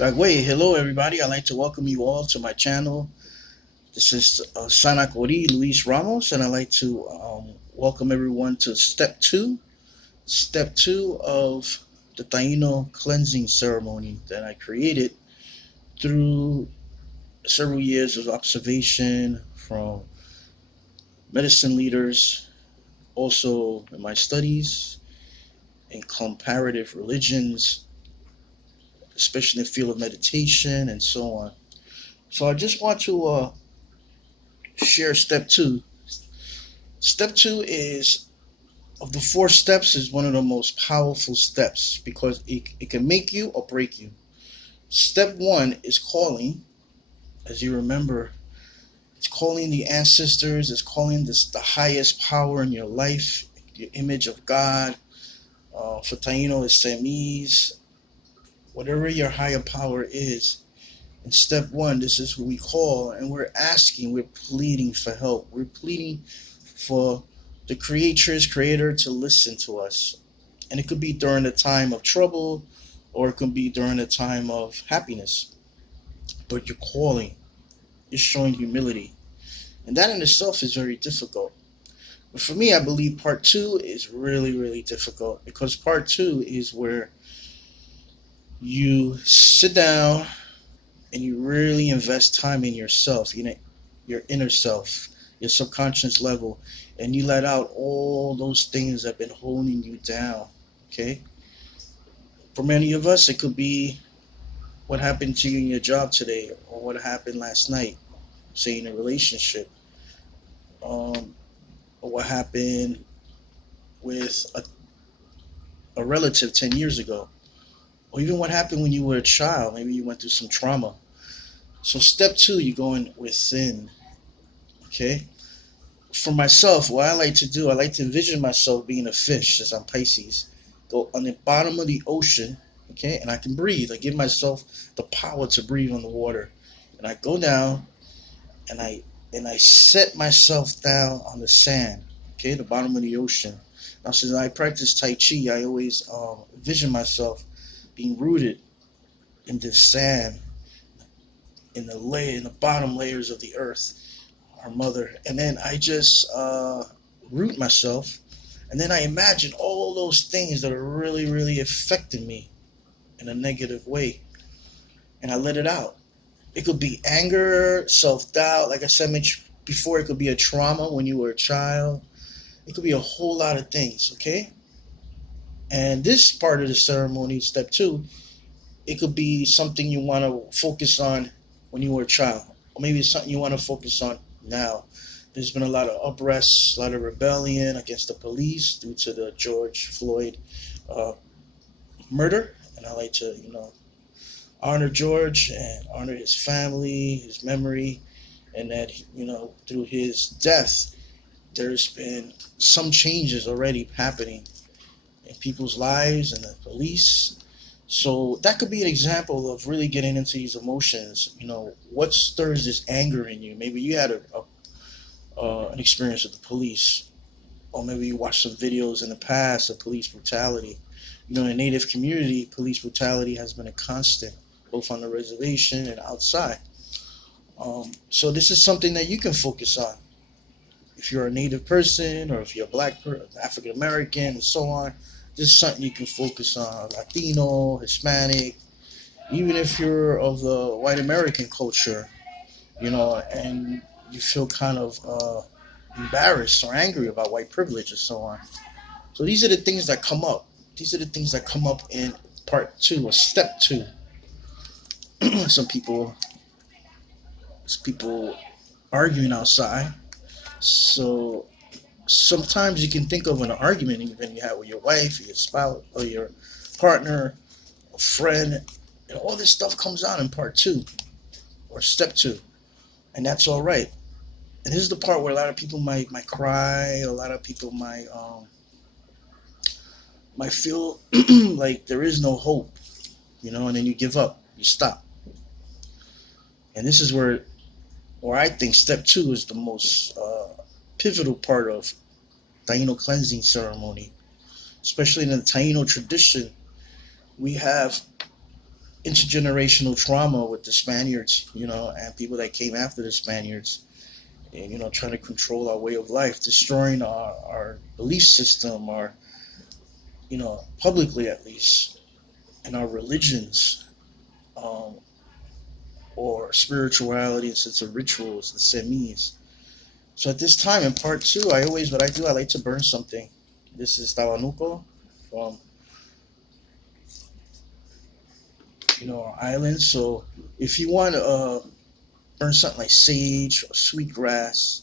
Hello everybody. I'd like to welcome you all to my channel. This is Sana Cori Luis Ramos, and I'd like to welcome everyone to step two of the Taíno cleansing ceremony that I created through several years of observation from medicine leaders, also in my studies in comparative religions, especially in the field of meditation and so on. So I just want to share step two. Step two is of the four steps is one of the most powerful steps because it can make you or break you. Step one is calling, as you remember, it's calling the ancestors, it's calling the highest power in your life, your image of God. For Taíno, it's Semis, whatever your higher power is. In step one, this is who we call, and we're asking, we're pleading for help. We're pleading for the creator to listen to us. And it could be during a time of trouble, or it could be during a time of happiness. But you're calling, you're showing humility. And that in itself is very difficult. But for me, I believe part two is really, really difficult because part two is where you sit down and you really invest time in yourself, your inner self, your subconscious level, and you let out all those things that have been holding you down. Okay? For many of us, it could be what happened to you in your job today, or what happened last night, say in a relationship, or what happened with a relative 10 years ago, or even what happened when you were a child. Maybe you went through some trauma. So step two, you're going within. Okay? For myself, what I like to do, I like to envision myself being a fish, as I'm Pisces. Go on the bottom of the ocean, okay, and I can breathe. I give myself the power to breathe on the water. And I go down and I set myself down on the sand, okay, the bottom of the ocean. Now, since I practice Tai Chi, I always envision myself being rooted in this sand, in the bottom layers of the earth, our mother. And then I just root myself, and then I imagine all those things that are really, really affecting me in a negative way, and I let it out. It could be anger, self-doubt, like I said before. It could be a trauma when you were a child. It could be a whole lot of things. Okay, and this part of the ceremony, step two, it could be something you want to focus on when you were a child, or maybe it's something you want to focus on now. There's been a lot of unrest, a lot of rebellion against the police due to the George Floyd uh, murder, and I like to, honor George and honor his family, his memory, and that, through his death, there's been some changes already happening in people's lives and the police. So that could be an example of really getting into these emotions. What stirs this anger in you? Maybe you had an experience with the police, or maybe you watched some videos in the past of police brutality. In the Native community, police brutality has been a constant, both on the reservation and outside. So this is something that you can focus on. If you're a Native person, or if you're a Black person, African American, and so on, this is something you can focus on. Latino, Hispanic, even if you're of the white American culture, and you feel kind of embarrassed or angry about white privilege and so on. So these are the things that come up. These are the things that come up in part two, or step two. People arguing outside. So sometimes you can think of an argument even you have with your wife, or your spouse, or your partner, a friend, and all this stuff comes out in part two, or step two, and that's all right. And this is the part where a lot of people might cry. A lot of people might feel like there is no hope, and then you give up, you stop. And this is where I think step two is the most pivotal part of Taíno cleansing ceremony, especially in the Taíno tradition. We have intergenerational trauma with the Spaniards, and people that came after the Spaniards, and trying to control our way of life, destroying our belief system, our publicly at least, and our religions, um, or spirituality and sense of rituals, the semis. So at this time in part two, I like to burn something. This is tabanuco from our island. So if you want to burn something like sage or sweet grass,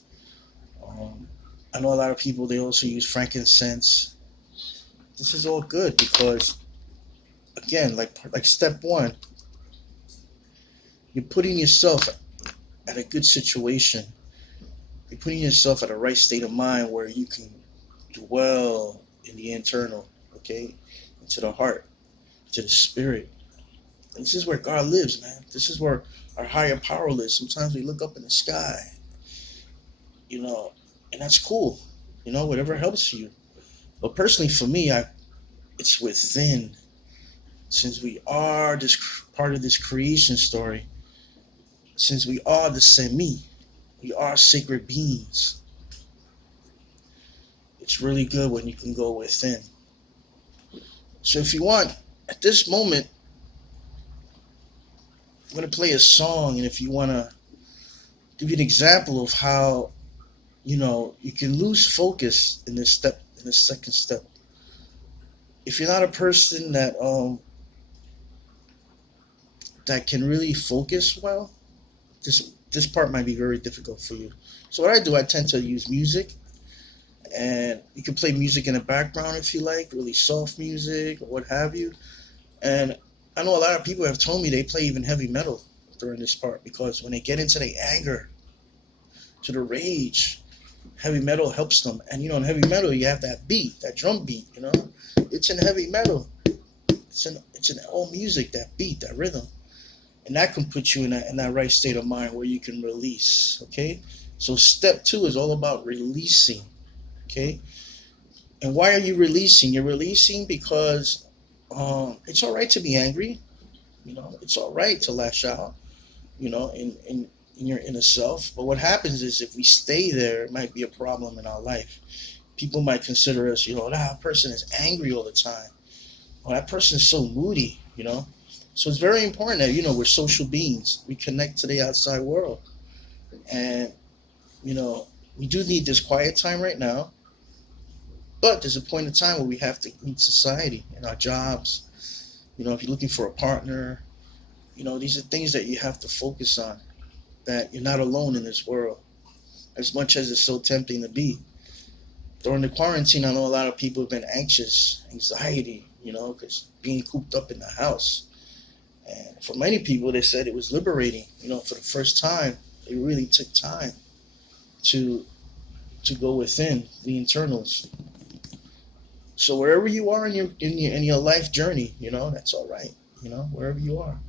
um, I know a lot of people they also use frankincense. This is all good because again, like step one, you're putting yourself at a good situation. You're putting yourself at a right state of mind where you can dwell in the internal, okay, into the heart, to the spirit. And this is where God lives, man. This is where our higher power lives. Sometimes we look up in the sky, you know, and that's cool, whatever helps you. But personally, for me, it's within. Since we are this part of this creation story, since we are the semi, we are sacred beings. It's really good when you can go within. So if you want, at this moment, I'm going to play a song, and if you want to give you an example of how, you can lose focus in this step, in this second step. If you're not a person that can really focus well, this part might be very difficult for you. So what I do, I tend to use music, and you can play music in the background if you like, really soft music or what have you. And I know a lot of people have told me they play even heavy metal during this part because when they get into the anger, to the rage, heavy metal helps them. And in heavy metal you have that beat, that drum beat. It's in heavy metal. It's in all music, that beat, that rhythm, and that can put you in that right state of mind where you can release. Okay, so step two is all about releasing. Okay, and why are you releasing? You're releasing because it's all right to be angry. It's all right to lash out. In your inner self. But what happens is if we stay there, it might be a problem in our life. People might consider us, that person is angry all the time. Oh, that person is so moody. So it's very important that, we're social beings. We connect to the outside world. And, we do need this quiet time right now. But there's a point in time where we have to meet society and our jobs. If you're looking for a partner, these are things that you have to focus on. That you're not alone in this world, as much as it's so tempting to be. During the quarantine, I know a lot of people have been anxious, anxiety, because being cooped up in the house. And for many people, they said it was liberating. For the first time, they really took time to go within the internals. So wherever you are in your life journey, that's all right. Wherever you are,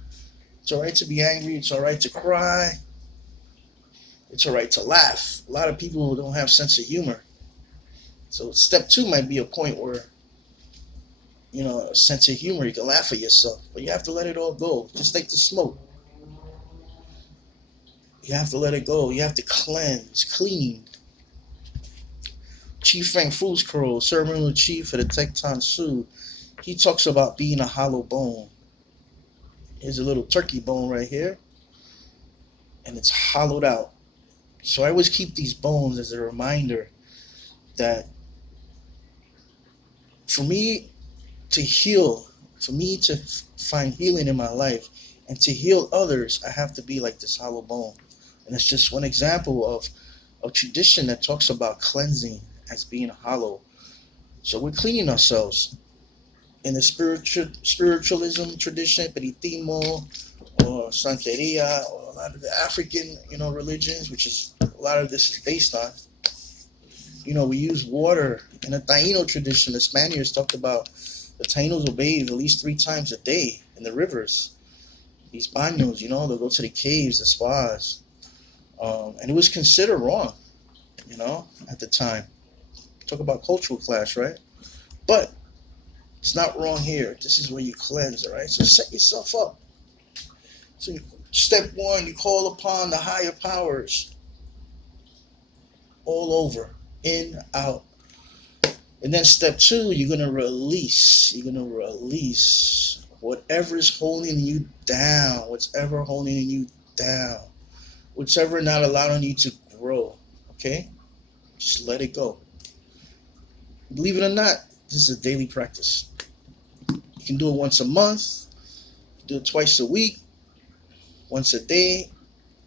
it's all right to be angry. It's all right to cry. It's all right to laugh. A lot of people don't have sense of humor. So step two might be a point where, a sense of humor, you can laugh at yourself, but you have to let it all go. Just like the smoke. You have to let it go. You have to cleanse, clean. Chief Fang Fu's Crow, ceremonial chief of the Tecton Sioux, he talks about being a hollow bone. Here's a little turkey bone right here, and it's hollowed out. So I always keep these bones as a reminder that for me to heal, for me to find healing in my life, and to heal others, I have to be like this hollow bone. And it's just one example of a tradition that talks about cleansing as being hollow. So we're cleaning ourselves. In the spiritualism tradition, Peritimo or Santeria, or a lot of the African, religions, which is a lot of this is based on. We use water. In the Taíno tradition, the Spaniards talked about the Taínos will bathe at least 3 times a day in the rivers. These baños, they'll go to the caves, the spas. And it was considered wrong, at the time. Talk about cultural clash, right? But it's not wrong here. This is where you cleanse, all right? So set yourself up. So step one, you call upon the higher powers all over, in, out. And then step two, you're gonna release. You're gonna release whatever is holding you down, whatever holding you down, whatever not allowing you to grow. Okay? Just let it go. Believe it or not, this is a daily practice. You can do it once a month, do it twice a week, once a day.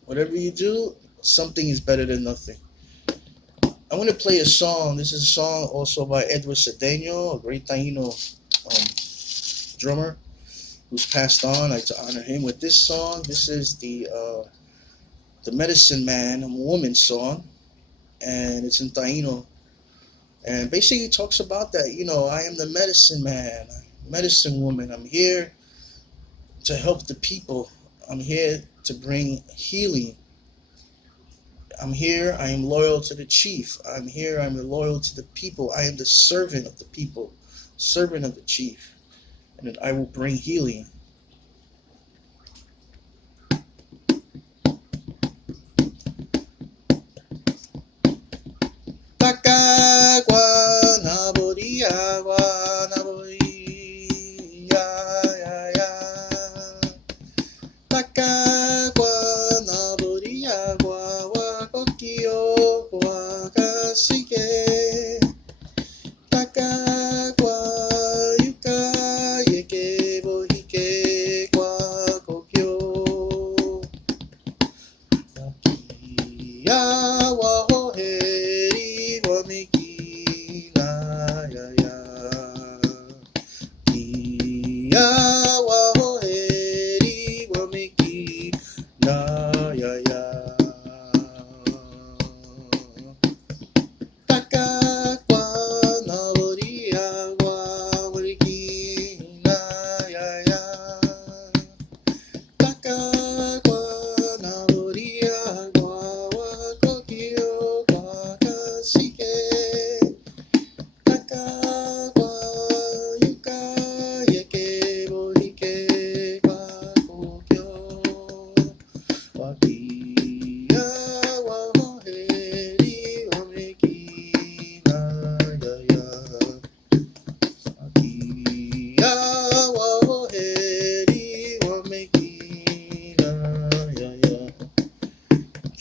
Whatever you do, something is better than nothing. I'm going to play a song. This is a song also by Edward Cedeno, a great Taíno drummer who's passed on. I like to honor him with this song. This is the Medicine Man, a woman's song, and it's in Taíno. And basically it talks about that, I am the medicine man, medicine woman. I'm here to help the people. I'm here to bring healing. I'm here. I am loyal to the chief. I'm here. I'm loyal to the people. I am the servant of the people, servant of the chief. And then I will bring healing.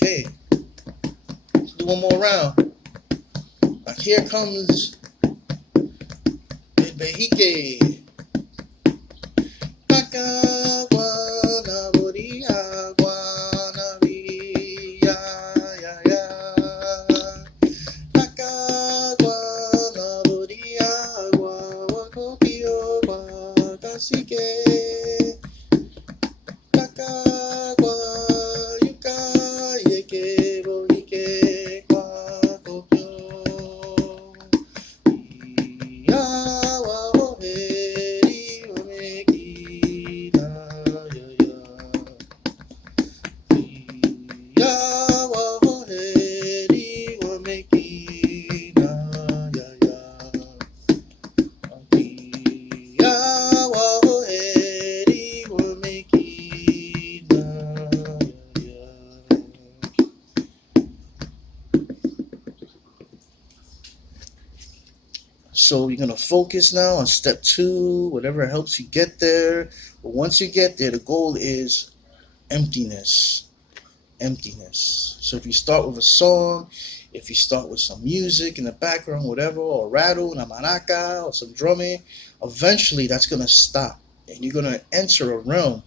Okay, let's do one more round. Here comes El Bejique. So you're going to focus now on step two, whatever helps you get there. But once you get there, the goal is emptiness. Emptiness. So if you start with a song, if you start with some music in the background, whatever, or rattle, una maraca, or some drumming, eventually that's going to stop. And you're going to enter a realm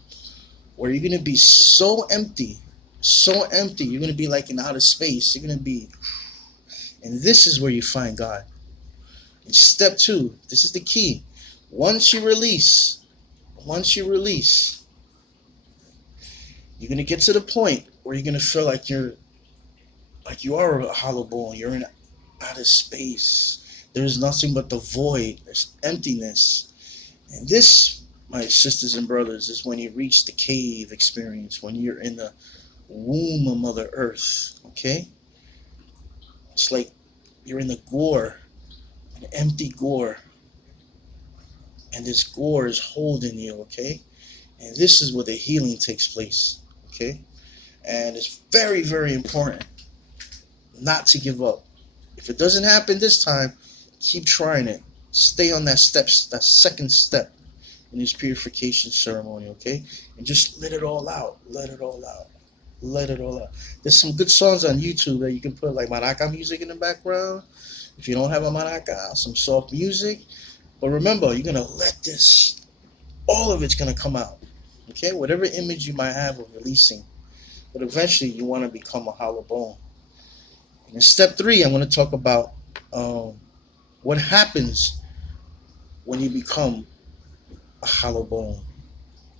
where you're going to be so empty, you're going to be like in outer space. You're going to be, and this is where you find God. And step two, this is the key. Once you release, you're going to get to the point where you're going to feel like you are a hollow ball. You're in outer space. There's nothing but the void. There's emptiness. And this, my sisters and brothers, is when you reach the cave experience, when you're in the womb of Mother Earth. Okay? It's like you're in the gore, an empty gore. And this gore is holding you, okay? And this is where the healing takes place. Okay? And it's very, very important not to give up. If it doesn't happen this time, keep trying it. Stay on that that second step in this purification ceremony, okay? And just let it all out. Let it all out. Let it all out. There's some good songs on YouTube that you can put like maraca music in the background. If you don't have a maraca, some soft music. But remember, you're gonna let this, all of it's gonna come out. Okay? Whatever image you might have of releasing. But eventually you want to become a hollow bone. And in step 3, I'm going to talk about what happens when you become a hollow bone.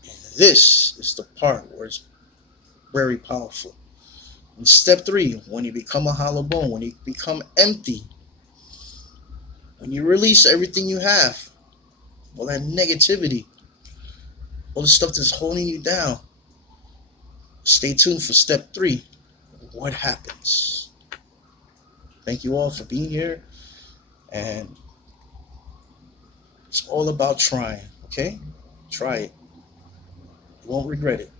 And this is the part where it's very powerful. In step 3, when you become a hollow bone, when you become empty, when you release everything you have, all that negativity, all the stuff that's holding you down, stay tuned for step 3. What happens? Thank you all for being here. And it's all about trying, okay? Try it. You won't regret it.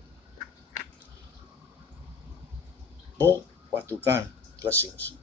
Boom, Watukan. Blessings.